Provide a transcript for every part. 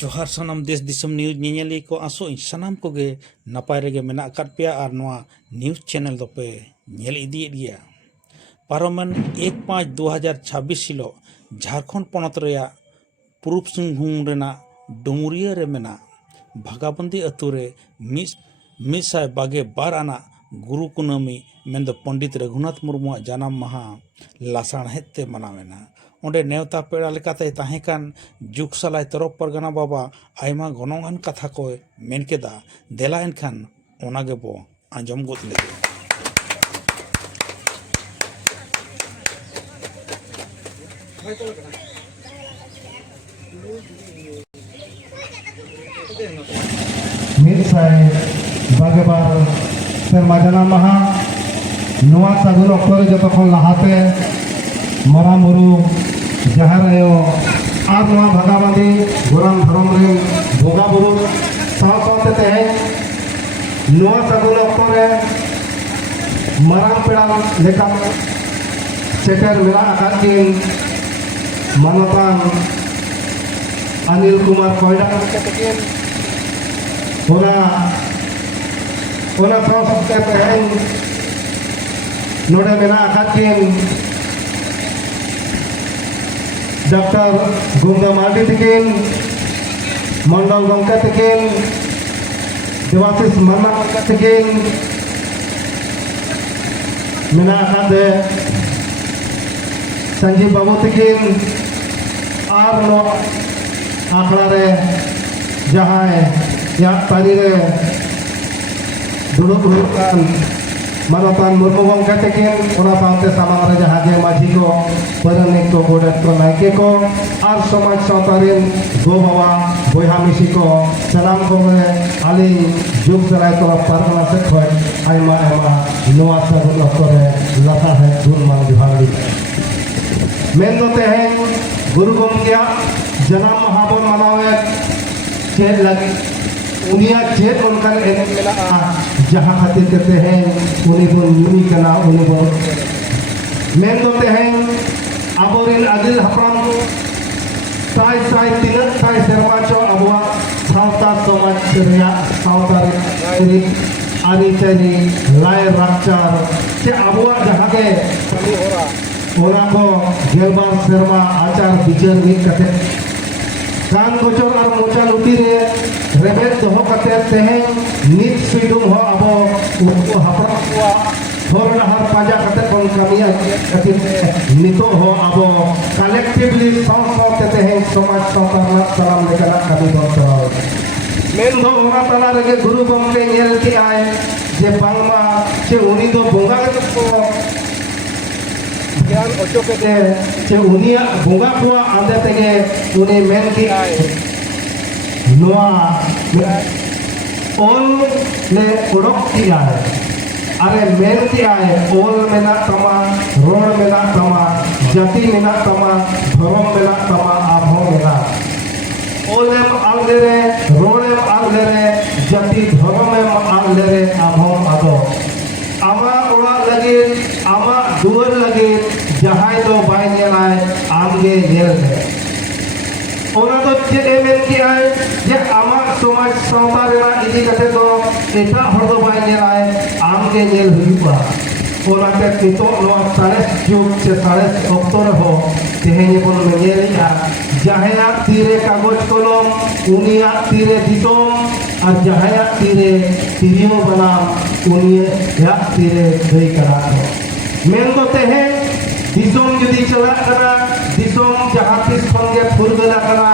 जोहार सानाम देश दिसम न्यूज नेनेली को आसो सानाम कोगे नपाय रेगे मेना अकाद पेया और नोआ न्यूज चैनल दोपे नेल इदिए दिया पारमन 1/5/2026 हिलो झारखंड पनत रेया पूर्व सिंहभूम रेना डुमुरिया रे मेना भागाबंदी अतुरे मिसाय बागे बार आना गुरु कुनामी मेंदो पंडित रघुनाथ मुर्मू जानाम महा लासाण हेते मनावेना ओंडे नेवता पेड़ा लेकाते ताहेकान जुगसलाय तरफ परगना बाबा आयमा गनंगान कथा को मेनकेदा देला एनखान ओनागे बो आंजम गोद लेगे मिसाय बागेबार सेरमा जानाम महा नोआ सागुन अक्टोरे जतो खन लाहाते मरा मुरु जहार आयो आर नोआ भागाबांदी गोराम धरम रे भोगा बुरु साव सावते तेहे नोआ सागुन अक्टोरे मरांग पेड़ा लेका सेटर मेरा आकाद किन मानतान अनिल कुमार कोयडा केतकिन ओना साव सावते तेहे नोडे मेरा आकाद किन डॉक्टर गुंगा मार्डी तकिन मंडल गंका तकिन देवाशीष मन्ना तकिन मेना आकादे संजीव बाबू तकिन और नो आखड़ा रे जहां या तारी रे दुड़ुब हुकान मानतान मुर्मू गंका तकिन ओना सावते सामांग रे जहां जे माझी को परनिक को गोडत को नायके को और समाज सावतारिन गो बाबा बोहा मिसी को सलाम को आली जुग सराय तो परगना से खय आयमा आयमा नोआ सागुन अक्टोरे लता है धुन मान दिवाली मेन दो तेहेन गुरु गंकिया जन्म महाबन मनावे चेत लगी उनिया चेत उनकर एन मेला जहां खातिर कहते हैं उन्हीं को यूनी कना उन्हीं को मेन दो तेहेन आबोरिन आदिल हपराम को साय साय तिनक साय सेरमा चो अबुआ सावता समाज रिया सावता रे आनी चनी लाय राचार से अबुआ जहां के कमी हो रहा ओना को गेलबार सेरमा आचार विचार भी कते कान गोचर और मोचा लुटी रे रेबेत दोहो कते तेहेन नित सिडुम हो अबो उनको हपराम को थोड़ा हर पाजा कते कौन कमिया कते नितो हो अब कलेक्टिवली कहते हैं समाज सावतार सलाम लेकर कभी बहुत चलाओ मेन दो ओना तला रे गुरु गंके नेल के आए जे बांगमा से उनी दो बोंगा को ज्ञान ओचो के से उनिया बोंगा को आंदे तेगे उनी मेन की आए नोआ ओल ले उड़क की आए अरे मेन की आए ओल मेना तमा रोड मेना तमा जाति मेना तमा धर्म मेना तमा आभो मेना ओलेम आलदे रे रोडेम आलदे रे जाति धर्मेम आलदे रे आभो आदो आमा ओड़ा लगे आमा दुआर लगे जहां दो बाय नेलाय आमगे नेल है ओना तो चेद एमेन की आए जे आमा समाज सावता रेना इदी कते तो एटा हर दो बाय नेलाय आमगे नेल हुईबा ओनाते कितो नो सारे जुग से सारे अक्टोर हो तेहेनी बन नेलिया जहाया तीरे कागज कलम उनिया तीरे दिसोम और जहाया तीरे तिरियो बनाम उनिया या तीरे गई करा मेन तो तेहे दिसोम जुदी चला करा दिसोम जहां तिस खंगे फुरगला करा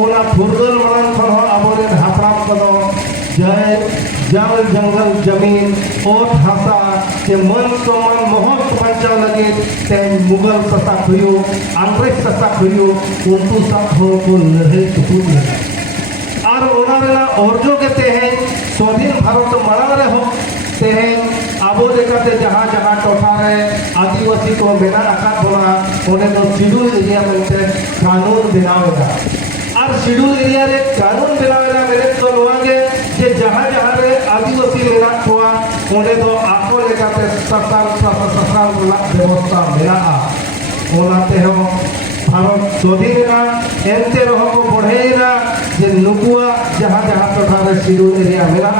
ओना फुरगल मनन खन हो आबोरे हापराम कदो जय जंगल जंगल जमीन ओट हासा के मन समान महत पंचा लगे ते मुगल ससा खयो अंग्रेज ससा खयो उनको सब हो को लहे तुपुल और ओना रेना औरजो कहते हैं स्वाधीन भारत मरा रे हो ते आबो देखते जहां जहां टोठा रे आदिवासी को मेना आकाद बोला ओने तो शेड्यूल एरिया में कानून बनावेगा और शेड्यूल एरिया रे कानून बनावेगा मेरे तो लोगे जे जहां जहां रे आदिवासी मेना हुआ ओने तो आको लेकाते ससाल व्यवस्था मेना ओनाते हो भारत स्वाधीन एनते रहो को बढ़ेरा जे नुकुआ जहाँ जहाँ टोठा रे शेड्यूल एरिया मेना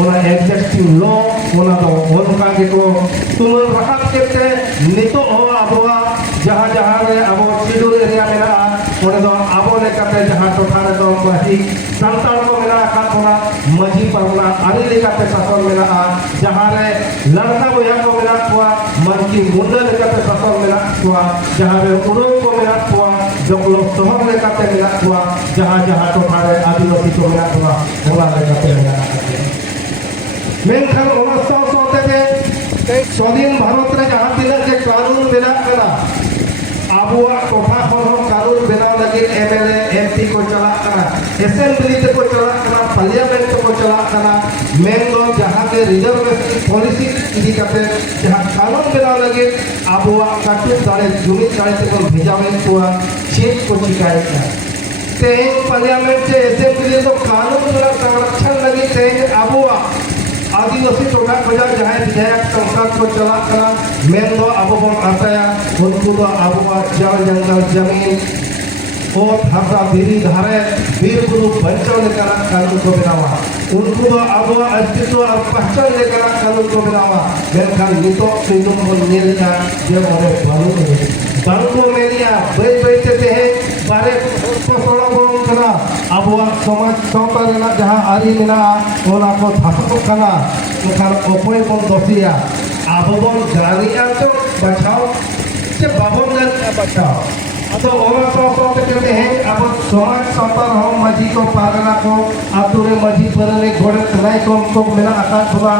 ओना एग्जिस्टिंग लॉ ओना दो ओनका के को तुम रखत केते नितो हो अबवा जहाँ जहाँ रे अब शेड्यूल एरिया मेना ओने दो आबो लेकाते जहाँ टोठा रे दो बाही संताल को मेना का थोड़ा मजी परना आरी लेकाते शासन मेना जहाँ रे लड़का बोया को मेना हुआ मन की मुंडा लेकाते शासन मेना हुआ जहाँ रे उड़ो को मेना हुआ जो लोग शहर लेकाते मेना हुआ जहाँ जहाँ टोठा रे आदिवासी को मेना हुआ ओला लेकाते मेना मेनखान ओना सौ ते स्वाधीन भारत रे जहाँ तिना के कानून मेना करा आबुआ टोठा खन कानून बनाव लगे एमएलए एमपी को चला करा असेंबली ते को चला करा पार्लियामेंट को चला करा मेन दो जहां के रिजर्वेशन पॉलिसी इदी करते जहां कानून बनाव लगे आबुआ काटू दाड़े जुमी दाड़े ते को भेजावे को चेक को चिकाय ते पार्लियामेंट से असेंबली तो कानून बना संरक्षण लगे ते आबुआ आदिवासी टोठा खजा जहाँ विधायक संसद को चला करा मेन दो अब बन आताया उनको दो अब जल जंगल जमीन और हसा धीरी धारे वीर गुरु बचाव लेकर कानून को बनावा उनको दो अब अस्तित्व और पहचान लेकर कानून को बनावा मेनखान नितो सिंधु को नेलिया जे मोरे बालू मेलिया बैठते थे बारे को सोड़ा बोल करा अब समाज सावता रेना जहाँ आरी मेना ओना को थापको कना ओखान ओपय बन दसिया अब बन गारिया तो बचाओ से बाबन गन बचाओ तो ओना तो कहते हैं अब समाज सावता हो मजी को पागला को आतुरे मजी परने घोड़े तनाई को मेना आकाश हुआ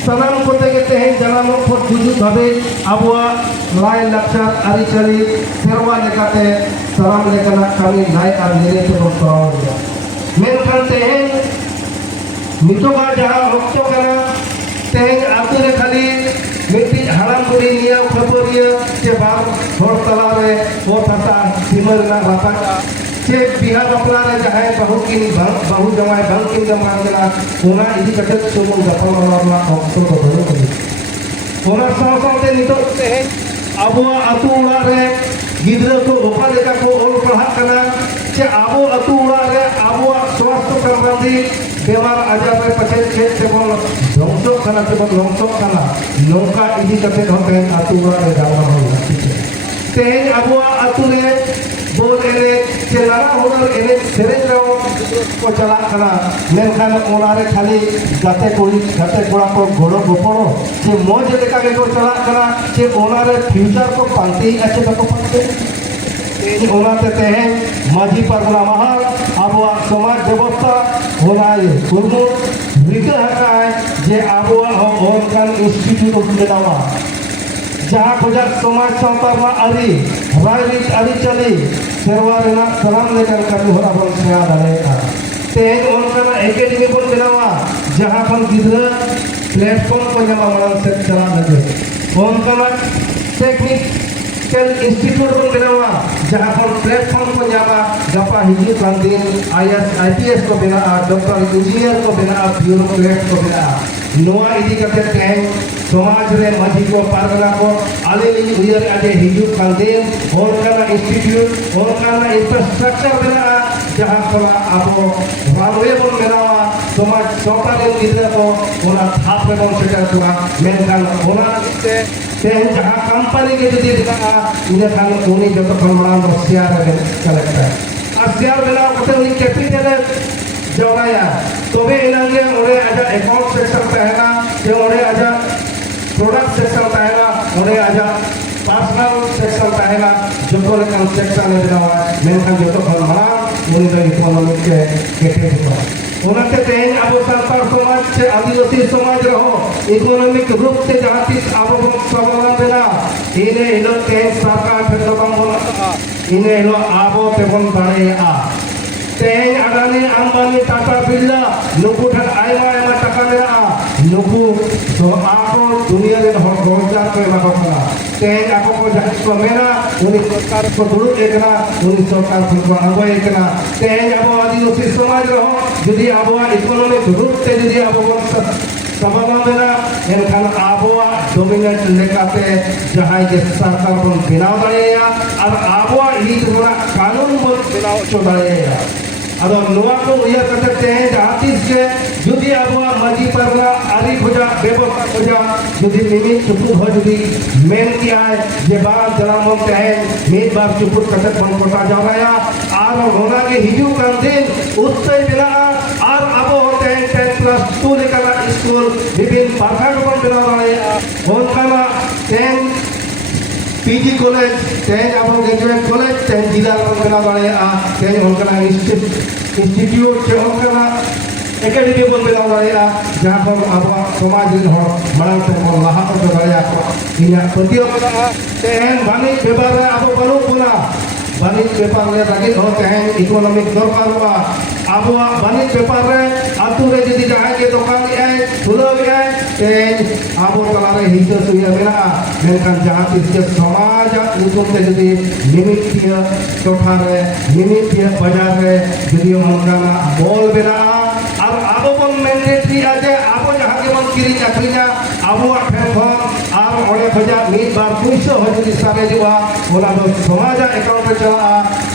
सनाम को कहते हैं जनामों को जुजू भावे अब लाई लक्षर अरिचरी सेरवा लेकाते सलाम लेकना कमी लाई और लेने के दोस्तों मेन करते हैं मितोगा जहाँ रक्तो कना तेज आतुरे खाली मिट्टी हराम बुरी निया खबरिया के बाद थोड़ तला रे वो फसा सिमर ना राता के बिहार बपला रे जहाँ बहु जमाए बहु की जमाए ना उना इसी कटक सुमन गपल वाला ऑक्टो को बोलो कभी उना साथ नितो से आबुआ अतु उड़ा रे गिद्र को ओपा लेका को ओल पढ़ा कना के आबो अतु उड़ा रे आबुआ स्वास्थ्य संबंधी बेमार आजार रे पछे खेत से बोल लंचो खाना से बोल लंचो खाना नौका इसी कटे होते अतु उड़ा रे डालना हो तेज आबुआ अतु रे बोल एने के लारा होनर एने सेरेज रो को चला कना मेनखान ओनारे खाली गाते कोड़ा को गोड़ो गोपड़ो जे मौज लेका के को चला कना जे ओनारे फ्यूचर को पालते ही अच्छे तक पालते ओनाते हैं माजी परगना महाल आबुआ समाज व्यवस्था होनाय कुर्मु रिका है जे आबुआ हो ओनकान इंस्टीट्यूट ऑफ बनावा जहाँ खोजा समाज सावता आरी राजनीति आरी चली सेरवा रेना सलाम लेकर कभी हो अपन सेवा दालेगा तेज उनका एकेडमी बन बनावा जहाँ पर गिद्र प्लेटफॉर्म को जमा मनान से चला लगे उनका टेक्निकल इंस्टीट्यूट बन बनावा जहाँ पर प्लेटफॉर्म को जमा गपा हिंदू क्रांति IPS को बना डॉक्टर इंजीनियर को बना ब्यूरोक्रेट को बना नोआ इदी करते हैं समाज रे मजी को पारगना को आले ली उयर आजे हिजू कांदेन और का इंस्टीट्यूट और का इंफ्रास्ट्रक्चर बना जहां कोला आपो रामवे बन बनावा समाज सोता रे गिद्र को ओना थाप रे बन सेटा तुरा मेनखान ओना ते जहां कंपनी के जदी दिखा इने खान उनी जतो खलमणा रसिया रे कलेक्टर आसियार बनाव कते उनी कैपिटल जोगाया तबे इनांगे ओरे आजा अकाउंट सेक्शन पहला जे ओरे आजा प्रोडक्ट सेक्शन पहला ओरे आजा पर्सनल सेक्शन पहला जो लेकिन सेक्शन में बनावा मेनखान जो तो खलमणा उनी तो इकोनॉमिक के केटे को ओनाते तेज अब सरकार समाज से आदिवासी समाज रहो इकोनॉमिक रूप से जाति अब स्वावलंबन बना इने इलो तेज सरकार फिर तो बम बोला इने इलो आबो पे बम बड़े आ तेज अडानी अंबानी टाटा बिरला नुकु ठन आयमा टका मेरा नुकु तो आपो दुनिया रे हर रोजगार को एमा को तेज आपो को जहां को मेरा उनी सरकार को दुरु एकना उनी सरकार को आगो एकना तेज आपो आदिवासी समाज रहो यदि आपो इकोनॉमिक रूप से यदि आपो समाधान देना एनखान आपो डोमिनेट लेकाते जहां के सरकार बन बनाव दाड़ेया और आपो ई तोरा कानून बन बनाव चो दाड़ेया अदो नोआ को उया कते हैं जहां तीस के जुदी अबुआ माजी परना आरी खोजा बेबस्था खोजा जुदी मिमी चुपू हो जुदी मेन किया है जे बार जलाम होते हैं मीत बार चुपू कते बन कोटा जावाया आर होना के हिजू कर दिन उससे बिना आर अबो होते हैं 10+2 लेकर स्कूल विभिन्न पाठा को बिना वाले होनकाना 10 पीजी कॉलेज तेज अब ग्रेजुएट कॉलेज तेज जिला बना वाले तेज होनकाना इंस्टीट्यूट से होनकाना एकेडमी बन बना वाले जहां पर अब समाज इन हो मांग से मन लाहा को वाले इना प्रतियो तेज बानी पेपर रे अब बनो पुना बानी पेपर रे लगे होते हैं इकोनॉमिक दरकार हुआ अब बानी पेपर रे आतु रे जदी जहां के दुकान है खुलो है तेज अब तला रे हिस्सा सुया मेरा मेनकान जहां इसके समाज उनको के जदी निमित्य टोठा रे निमित्य बाजार रे जदी मनगाना बोल बेना और अब बन मैंडेटरी आजे अब जहां के मन किरी अखरिया अब ठेखन और ओडे खजा मीत बार पैसा हो जदी सारे जुआ ओना दो समाज अकाउंट रे चला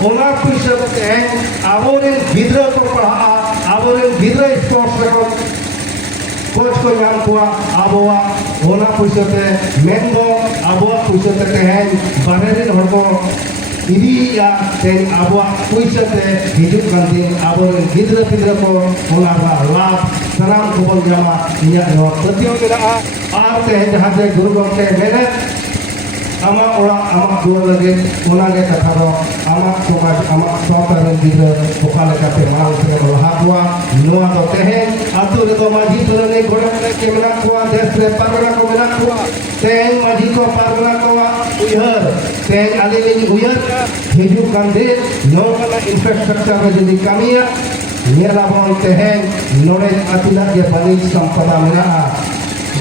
ओना पैसा को तेज अब रे गिद्र तो पढ़ा अब रे गिद्र स्पोर्ट्स रे कोच को नाम हुआ आबोआ होना पुष्यते मेंगो आबोआ पुष्यते तेज बारेरिन हर को इदी या तेज आबोआ पुष्यते हिजू कंदी आबोरे गिद्र पिद्र को होना लाभ सलाम को जमा इया नो प्रतियो मेरा आर तेज जहां से गुरु गमके मेने आमा ओड़ा आमा दुआ लगे ओना के कथा रो आमा समाज आमा सावता गिद्र ओकाले काते माल से लहा हुआ नोआ तो तेज आतु रे को माजी तोरे घोड़ा के मेना को देश रे परगना को मेना को तेज माजी को परगना को उयहर तेज आली में उयहर हिजू कंदे नो वाला इंफ्रास्ट्रक्चर में जदी कमिया नियला बोलते हैं नोरे अतिला के बनी संपदा मेना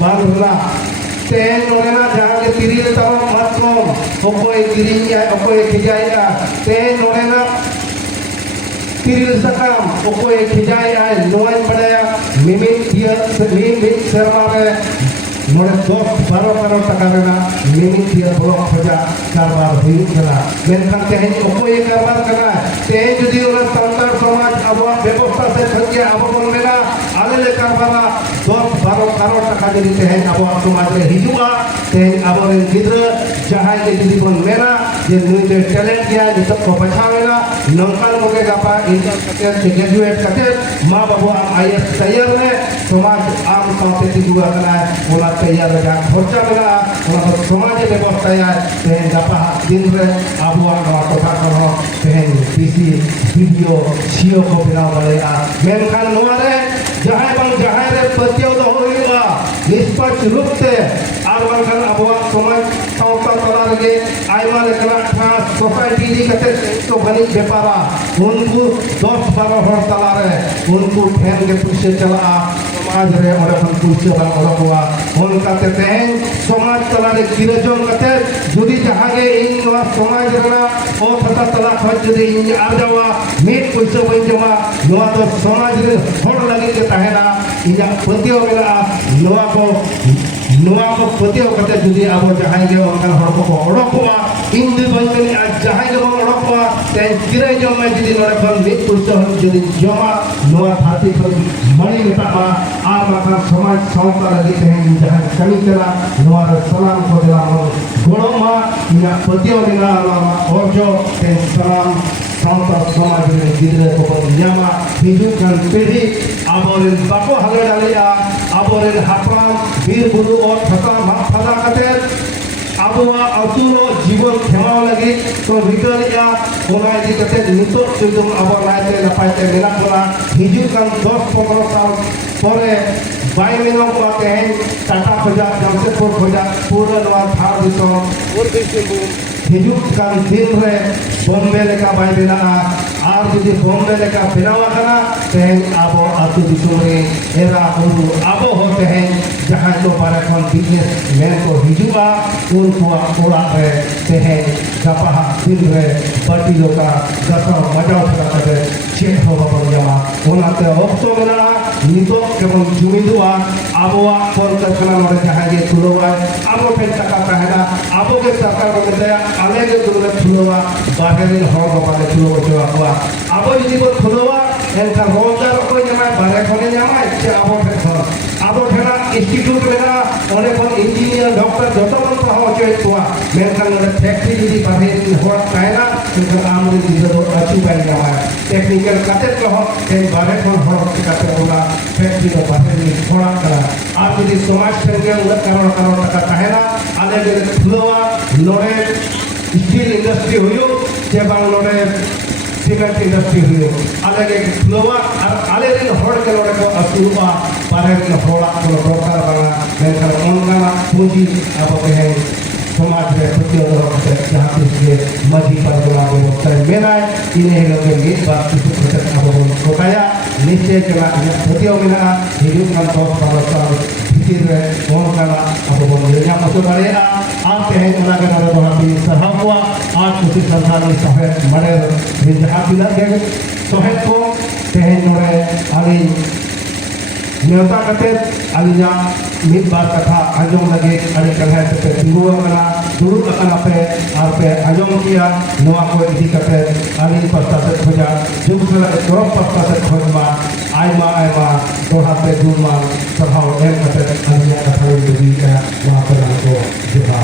बागला तेज नोरेना जहां के तिरी ले तरो मत को ओकोय तिरी या ओकोय खिजाया तेज नोरेना तिरी सकम ओकोय खिजाया नोय पड़ाया मिमित दिया मिमित शर्मा में मोरे 10-12 करोड़ टका रेना मिमित दिया ब्लॉक खोजा कारबार हुई करा मेनखान तेज ओकोय कारबार करा तेज जदी ओना संतान समाज अब व्यवस्था से खगे अब बन मेना आले ले कारबारा 10-12 करोड़ टका जदी तेज अब समाज रे हिजुआ तेज अब रे गिद्र जहां के जदी बन मेना जे नुई टैलेंट गया जे सब को बचावेला नंकाल को के गापा इंटर कते ग्रेजुएट कते मां बाबू आईएएस तैयार ने समाज आम साथे दिगुआ कना ओला तैयार जा खर्चा मेला ओला समाज व्यवस्था या तेज गापा दिन रे अब नवा कथा करो तेज पीसी वीडियो सीओ को बिना वाले मेनखान नोआ रे जहां रे प्रतियो दो होइला निष्पक्ष रूप से आर बंखान अब समाज सावता तला रे आइमा लेकना खास सोसाइटी दी कते तो बनी बेपारा उनको 10-12 हर तला रे उनको फैन के पीछे चला समाज रे और अपन पीछे बा और हुआ उनका ते समाज तला रे गिरजन कते जुदी जहां के इन समाज रेना ओ फटा तला खज जुदी इन आ जावा मीट पैसा बन जमा नोआ तो समाज रे हर लगे के तहेना इया प्रतियो मेला नोआ को प्रतियो कते जुदी अब जहां के उनका हर को ओडकोआ इन दि बन आज जहां के ओडकोआ ते गिरे जो में जुदी नोरे बन मीट पैसा जुदी जमा नोआ धाती पर मणि लेता आ माथा समाज सावता लगे हैं जहां कमी करा नोआ सलाम को दिला गोड़ो मा इना प्रतियो दिला और जो ते सलाम सावता समाज में गिद्रे को बनियामा हिजू kan पीढ़ी आबोरेन बाको हले डालिया आबोरेन हापराम वीर बुरु और फता फदा कते आबोआ अतुरो जीवन खेमा लगी तो रिटरिया ओना इदी कते नितो सुदुम आबो नायते नपायते मेना कोना हिजू kan 10-15 साल परे बाई मेनो को आते हैं टाटा खोजा जमशेदपुर खोजा पूरा नवा थार दिसों और बिल्कुल हिजू kan दिन रे बॉम्बे लेका बाई बेना आर जुदी बॉम्बे लेका बेनावा कना तेज आबो आतु दिसों रे एरा उरु आबो होते हैं जहां तो बारे खन बिजनेस मैन को हिजुआ उनको ओड़ा रे तेज गपहा दिन रे पार्टी लोका गसा मजा उठा करे चेक हो बाबा जमा ओनाते ऑक्टो मेना नितो केवल जुमिदुआ आबोआ कोन करकना नोरे जहां के तुलोवा आबो पे टका कहना आबो के सरकार को बताया आले के तुलो तुलोवा बाहेरिन हो बाबा के तुलो जो आबो यदि को तुलोवा एनखान रोजगार को ᱧᱟᱢᱟᱭ बारे खने ᱧᱟᱢᱟᱭ ᱥᱮ ᱟᱵᱚ ᱴᱷᱮᱱ ᱠᱷᱚᱱ ᱟᱵᱚ ᱴᱷᱮᱱᱟᱜ ᱤᱱᱥᱴᱤᱴᱤᱭᱩᱴ ᱢᱮᱱᱟᱜᱼᱟ ᱚᱸᱰᱮ ᱠᱷᱚᱱ ᱤᱧᱡᱤᱱᱤᱭᱟᱨ ᱰᱚᱠᱴᱚᱨ ᱡᱚᱛᱚ ᱵᱚᱱ ᱯᱟᱲᱦᱟᱣ ᱦᱚᱪᱚᱭᱮᱫ ᱠᱚᱣᱟ ᱢᱮᱱᱠᱷᱟन ᱱᱚᱰᱮ ᱯᱷᱮᱠᱴᱨᱤ ᱡᱩᱫᱤ ᱵᱟᱨᱦᱮ ᱦᱚᱲ ᱛᱟᱦᱮᱱᱟ ᱮᱱᱠᱷᱟन ᱟᱢᱨᱮᱱ ᱜᱤᱫᱽᱨᱟᱹ ᱫᱚ ᱟᱹᱪᱩ ᱵᱟᱭ ᱧᱟᱢᱟ टेक्निकल काते रहो बारे खन हर चिकाते ओला फैक्ट्री दो बारे नि थोड़ा करा आ यदि समाज संगे उला करोड़ करोड़ टका तहेना आले जे खुलवा नोडे स्टील इंडस्ट्री हुयो जे बांग नोडे सीमेंट इंडस्ट्री हुयो आले जे खुलवा और आले दिन हर के नोडे को असुवा बारे नि होला को रोकार बना मेनकर ओनका पूंजी अब के समाज में प्रतियोगिता होते जहाँ पे मजी पर बोला बोलता है मेरा इन्हें लोग ये बात किसी प्रकार अब बोल बताया निश्चय चला प्रतियोगिता हिंदू का तो परस्पर फिर कौन करा अब बोल यहाँ पर तो बड़ेगा आप हैं उन्हें के नारे बहुत ही सराह हुआ आज कुछ संसार में सफेद मरे जहाँ बिना के सफेद को कहें नोरे अली न्योता करते अलिया मित बार कथा आजम लगे अरे कथा पे दुरुआ करा दुरु अकना पे आर पे आजम किया नोआ को इदी करते अली पस्ता से खोजा जुग सला तोरफ पस्ता से खोजमा आयमा दोहा पे दुमा सभाव एम करते अलिया कथा में भी वहाँ पर हमको दिखा